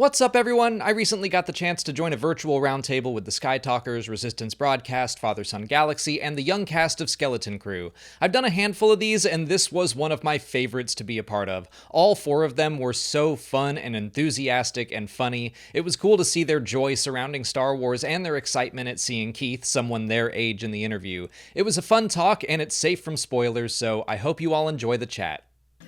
What's up, everyone? I recently got the chance to join a virtual roundtable with the Skytalkers, Resistance Broadcast, Father-Son Galaxy, and the young cast of Skeleton Crew. I've done a handful of these, and this was one of my favorites to be a part of. All four of them were so fun and enthusiastic and funny. It was cool to see their joy surrounding Star Wars and their excitement at seeing Keith, someone their age, in the interview. It was a fun talk, and it's safe from spoilers, so I hope you all enjoy the chat.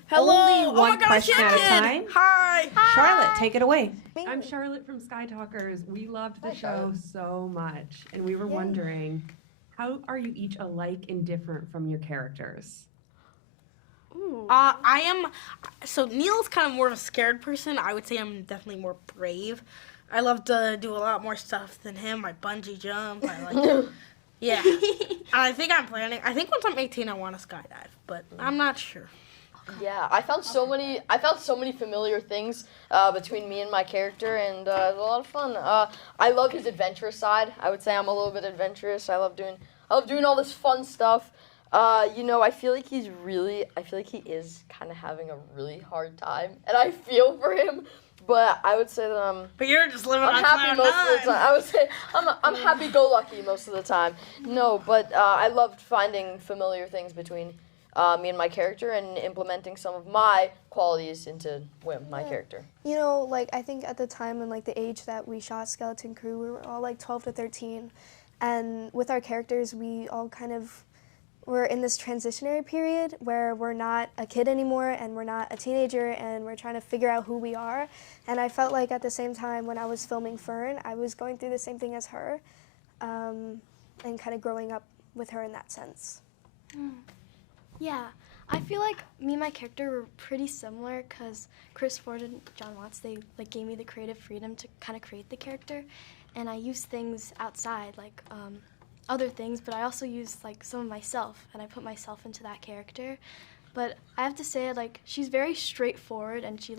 Hello. Only one question at a time. Hi. Charlotte, take it away. I'm Charlotte from Skytalkers. We loved the show so much, and we were wondering, how are you each alike and different from your characters? So Neil's kind of more of a scared person. I would say I'm definitely more brave. I love to do a lot more stuff than him. I bungee jump. I like, yeah. And I think once I'm 18, I want to skydive, but I'm not sure. Yeah, I found so many familiar things between me and my character, and it was a lot of fun. I love his adventurous side. I would say I'm a little bit adventurous. I love doing all this fun stuff. I feel like he is kind of having a really hard time, and I feel for him. But I would say that But you're just living I'm on happy cloud most of the nine. time. I would say I'm happy-go-lucky most of the time. No, but I loved finding familiar things between me and my character and implementing some of my qualities into my character. You know, I think at the time and the age that we shot Skeleton Crew, we were all 12 to 13, and with our characters, we all kind of were in this transitionary period where we're not a kid anymore and we're not a teenager and we're trying to figure out who we are. And I felt like at the same time when I was filming Fern, I was going through the same thing as her, and kind of growing up with her in that sense. Yeah, I feel like me and my character were pretty similar because Chris Ford and John Watts, they gave me the creative freedom to kind of create the character, and I used things outside, other things, but I also used some of myself, and I put myself into that character. But I have to say, she's very straightforward, and she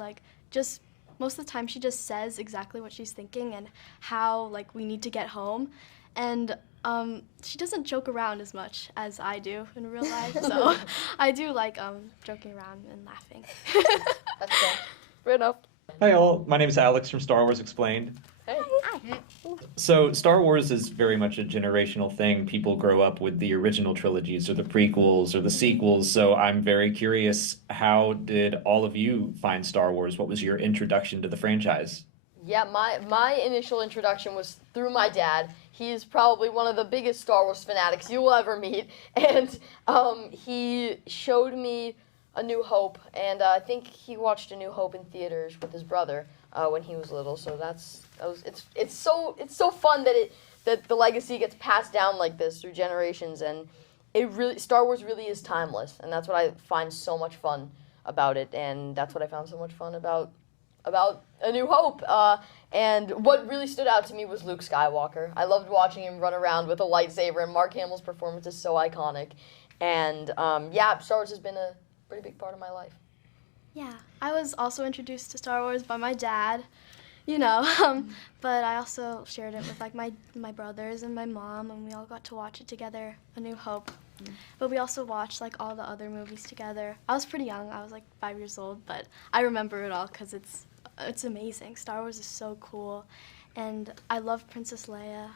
just most of the time she just says exactly what she's thinking and how we need to get home, and she doesn't joke around as much as I do in real life, so I do like joking around and laughing. That's fair. Fair enough. Hi all, my name is Alex from Star Wars Explained. Hey. So Star Wars is very much a generational thing. People grow up with the original trilogies or the prequels or the sequels, so I'm very curious, how did all of you find Star Wars? What was your introduction to the franchise? Yeah, my initial introduction was through my dad. He's probably one of the biggest Star Wars fanatics you will ever meet, and he showed me A New Hope, and I think he watched A New Hope in theaters with his brother when he was little. So it's so fun that the legacy gets passed down like this through generations, and Star Wars really is timeless, and that's what I find so much fun about it, and that's what I found so much fun about A New Hope. And what really stood out to me was Luke Skywalker. I loved watching him run around with a lightsaber, and Mark Hamill's performance is so iconic. And Star Wars has been a pretty big part of my life. Yeah, I was also introduced to Star Wars by my dad, but I also shared it with my brothers and my mom, and we all got to watch it together, A New Hope. But we also watched all the other movies together. I was pretty young, I was 5 years old, but I remember it all because it's amazing. Star Wars is so cool, and I love Princess Leia.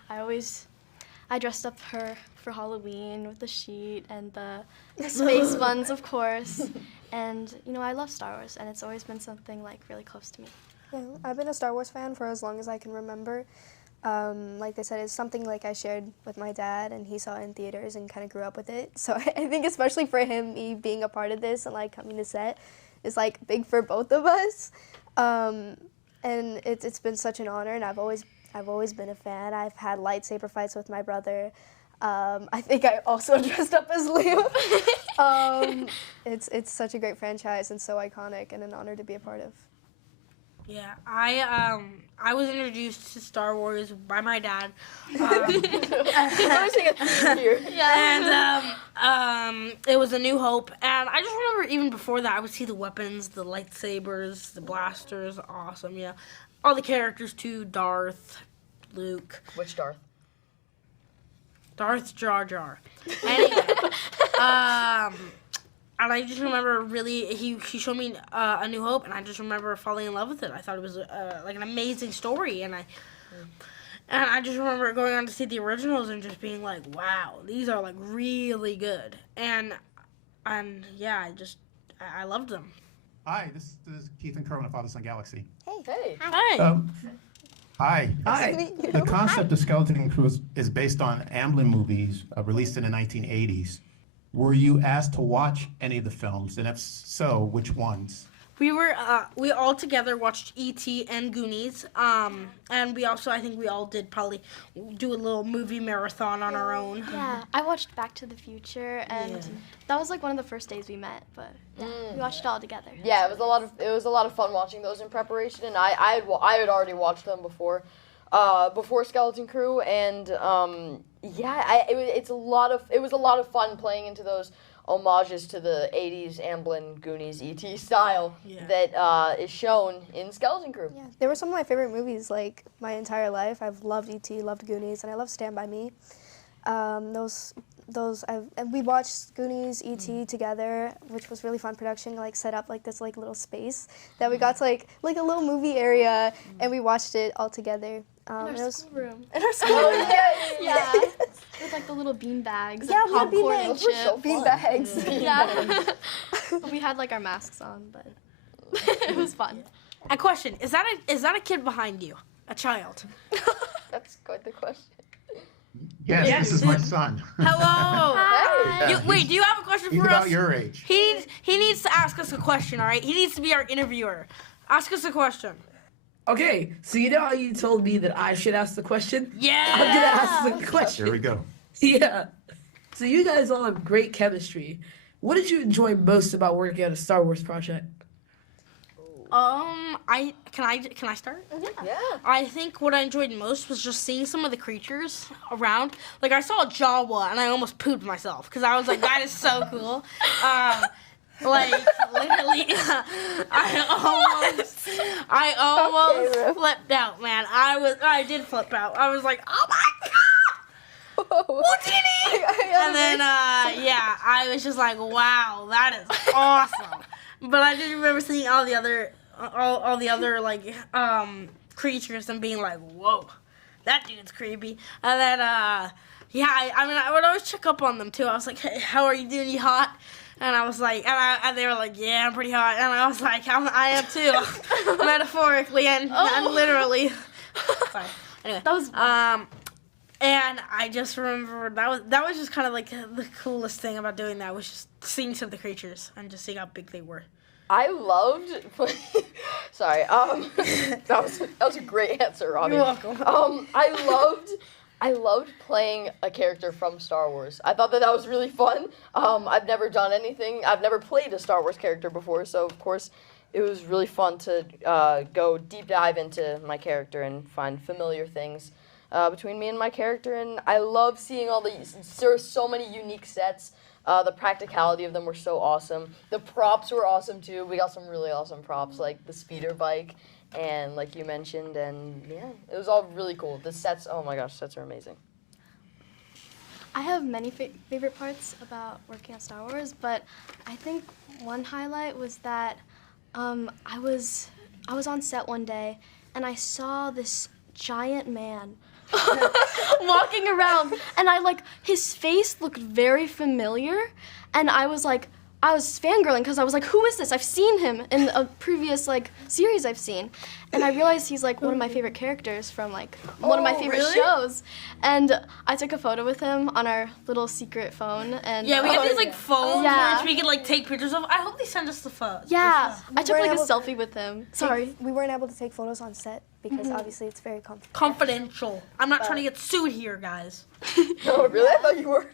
I dressed up her for Halloween with the sheet and the space buns, of course. And I love Star Wars, and it's always been something really close to me. Yeah, I've been a Star Wars fan for as long as I can remember. Like they said, it's something I shared with my dad, and he saw it in theaters and kind of grew up with it. So I think especially for him, me being a part of this and coming to set is big for both of us. And it's been such an honor, and I've always been a fan. I've had lightsaber fights with my brother. I think I also dressed up as Liam. It's such a great franchise and so iconic, and an honor to be a part of. Yeah, I was introduced to Star Wars by my dad. And it was A New Hope, and I just remember even before that I would see the weapons, the lightsabers, the blasters, awesome, all the characters too, Darth, Luke. Which Darth? Darth Jar Jar. Anyway, I just remember he showed me A New Hope, and I just remember falling in love with it. I thought it was like an amazing story, and I just remember going on to see the originals and just being like, wow, these are like really good, and yeah, I loved them. Hi, this is Keith and Kerwin of Father Son Galaxy. Hey. Hi. Hi. Nice to meet you. The concept of Skeleton Crew is based on Amblin movies released in the 1980s. Were you asked to watch any of the films, and if so, which ones? We all together watched E.T. and Goonies, and we also, I think we all did probably do a little movie marathon on our own. Yeah, I watched Back to the Future, and that was like one of the first days we met. But yeah, we watched it all together. Yeah, it was a lot of fun watching those in preparation, and I had already watched them before Skeleton Crew, and it was a lot of fun playing into those homages to the 80s Amblin Goonies E.T. style that is shown in Skeleton Crew. Yeah, they were some of my favorite movies like my entire life. I've loved E.T., loved Goonies, and I love Stand By Me. We watched Goonies, E.T. together, which was really fun production. Like set up like this like little space that we got to like a little movie area, and we watched it all together. In our schoolroom. In our school. Yeah. With like the little bean bags. Yeah, and we had bean popcorn and bags. chips. Bean bags. Yeah. We had like our masks on, but it was fun. A question: Is that a kid behind you? A child? That's quite the question. Yes, this is my son. Hello. Hey. Yeah, Wait, do you have a question He's for us? about your age. He needs to ask us a question. All right. He needs to be our interviewer. Ask us a question. Okay, so you know how you told me that I should ask the question? Yeah. I'm gonna ask the question. Here we go. Yeah. So you guys all have great chemistry. What did you enjoy most about working on a Star Wars project? Can I start? Yeah. I think what I enjoyed most was just seeing some of the creatures around. Like I saw a Jawa and I almost pooped myself because I was like, that is so cool. Like literally, I almost flipped out, man. I did flip out. I was like, oh my god, what's in it? And then I was just like, wow, that is awesome. But I just remember seeing all the other like creatures and being like, whoa, that dude's creepy. And then I would always check up on them too. I was like, hey, how are you doing? You hot? And I was like, and they were like, yeah, I'm pretty hot. And I was like, I am too, metaphorically and literally. Sorry. Anyway, That was and I just remember that was just kind of like the coolest thing about doing that was just seeing some of the creatures and just seeing how big they were. I loved. Sorry. That was a great answer, Robbie. You're welcome. I loved playing a character from Star Wars. I thought that was really fun. I've never played a Star Wars character before, so of course it was really fun to go deep dive into my character and find familiar things between me and my character. And I love seeing all these. There are so many unique sets. The practicality of them were so awesome. The props were awesome too. We got some really awesome props, like the speeder bike. And like you mentioned, and yeah, it was all really cool. The sets, oh my gosh, sets are amazing. I have many favorite parts about working on Star Wars, but I think one highlight was that I was on set one day and I saw this giant man walking around, and his face looked very familiar, and I was fangirling because I was like, who is this? I've seen him in a previous series I've seen, and I realized he's one of my favorite characters from one of my favorite shows, and I took a photo with him on our little secret phone, and Yeah, we had these phones Yeah. which we could take pictures of. I hope they send us the photos. yeah, I took weren't a able to selfie with him. Sorry. We weren't able to take photos on set because obviously it's very comfortable. Confidential. I'm not trying to get sued here, guys. Oh, really? I thought you were.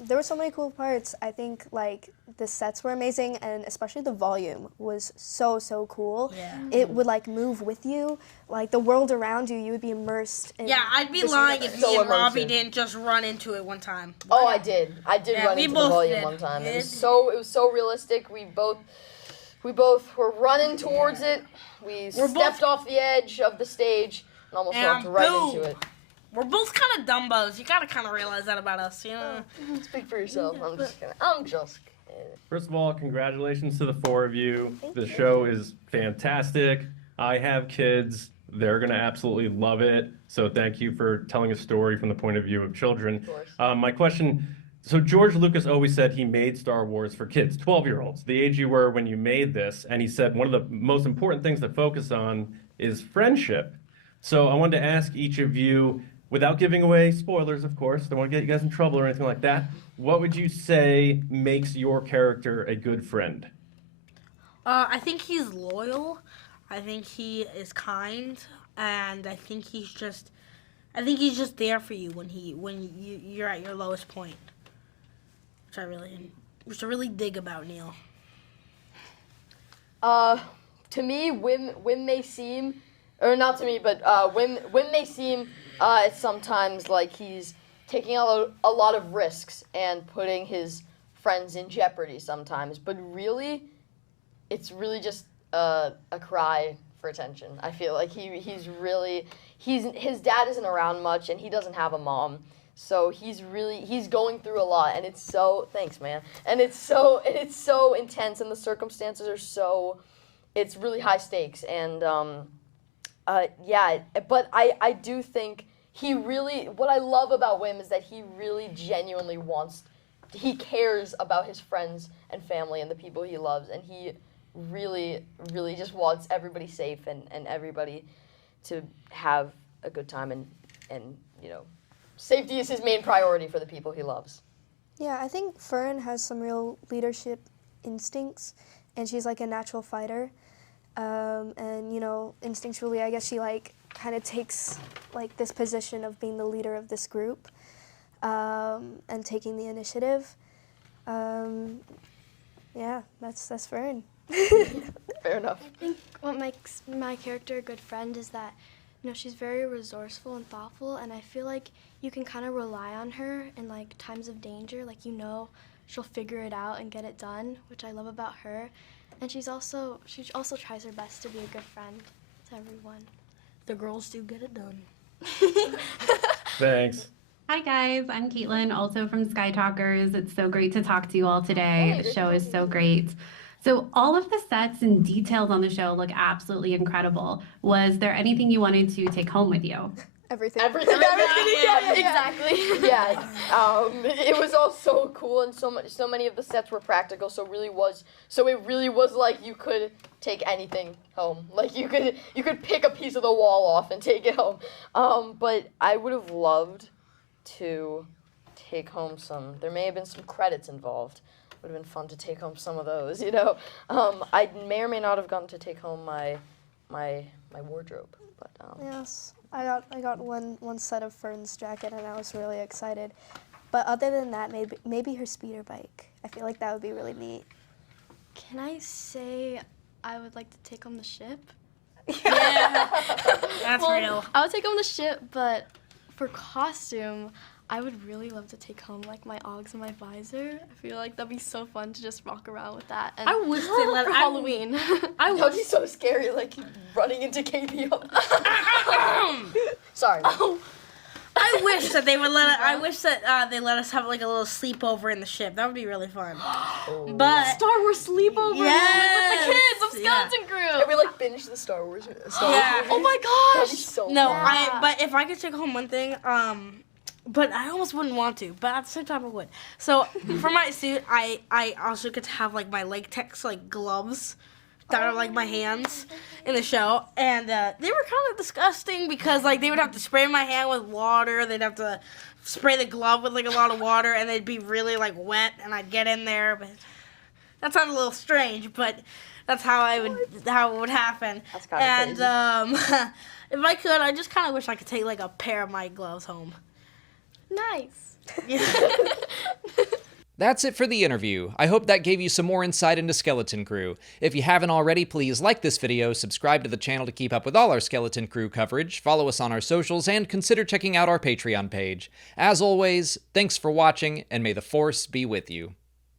There were so many cool parts. I think the sets were amazing, and especially the volume was so cool. Yeah. It would move with you, the world around you. You would be immersed. In Yeah, I'd be this lying if universe. me So and Robbie immersive. didn't just run into it one time. Oh, I did. Yeah, Run we into the both volume did. one time. It It- was so realistic. We both were running towards it. We stepped off the edge of the stage and almost walked And right boom. into it. We're both kind of dumbos. You gotta kind of realize that about us, you know? Speak for yourself. I'm just kidding. First of all, congratulations to the four of you. The show is fantastic. I have kids. They're going to absolutely love it. So thank you for telling a story from the point of view of children. My question, so George Lucas always said he made Star Wars for kids, 12-year-olds, the age you were when you made this. And he said one of the most important things to focus on is friendship. So I wanted to ask each of you, without giving away spoilers, of course, don't want to get you guys in trouble or anything like that, what would you say makes your character a good friend? I think he's loyal. I think he is kind, and I think he's just there for you when you're at your lowest point, which I really dig about Neil. To me, Wim may seem, or not to me, but Wim may seem sometimes like he's taking a lot of risks and putting his friends in jeopardy sometimes, but really, it's really just a cry for attention. I feel like his dad isn't around much and he doesn't have a mom, so he's going through a lot, and it's so, thanks man, and it's so intense, and the circumstances are it's really high stakes, and but I do think what I love about Wim is that he really genuinely he cares about his friends and family and the people he loves, and he really, really just wants everybody safe and everybody to have a good time, and safety is his main priority for the people he loves. Yeah, I think Fern has some real leadership instincts, and she's like a natural fighter. And instinctually, I guess she kind of takes this position of being the leader of this group, and taking the initiative. Yeah, that's Fern. Fair enough. I think what makes my character a good friend is that, she's very resourceful and thoughtful, and I feel like you can kind of rely on her in times of danger. She'll figure it out and get it done, which I love about her. And she also tries her best to be a good friend to everyone. The girls do get it done. Thanks. Hi guys, I'm Caitlin, also from Sky Talkers. It's so great to talk to you all today. The show is so great. So all of the sets and details on the show look absolutely incredible. Was there anything you wanted to take home with you? Everything. Yeah, exactly. Yeah, it was all so cool, and so many of the sets were practical. So it really was like you could take anything home. Like you could pick a piece of the wall off and take it home. But I would have loved to take home some. There may have been some credits involved. Would have been fun to take home some of those. I may or may not have gotten to take home my wardrobe. But yes. I got one set of Fern's jacket, and I was really excited. But other than that, maybe her speeder bike. I feel like that would be really neat. Can I say I would like to take home the ship? Yeah, that's real. I would take home the ship, but for costume, I would really love to take home my Oggs and my visor. I feel like that'd be so fun to just walk around with that. And I wish they let for Halloween. That would be so scary, running into Katie. Sorry. I wish that they would they let us have a little sleepover in the ship. That would be really fun. But Star Wars sleepover yes, with the kids of Skeleton Crew. And we binge the Star Wars. Oh my gosh. That'd be so fun. But if I could take home one thing, but I almost wouldn't want to, but at the same time I would. So for my suit, I also get to have my latex gloves that are my hands in the show, and they were kind of disgusting because they would have to spray my hand with water, they'd have to spray the glove with a lot of water, and they'd be really wet, and I'd get in there, but that sounded a little strange, but that's how it would happen. That's kind of crazy. If I could, I just kind of wish I could take a pair of my gloves home. Nice. That's it for the interview. I hope that gave you some more insight into Skeleton Crew. If you haven't already, please like this video, subscribe to the channel to keep up with all our Skeleton Crew coverage, follow us on our socials, and consider checking out our Patreon page. As always, thanks for watching, and may the Force be with you.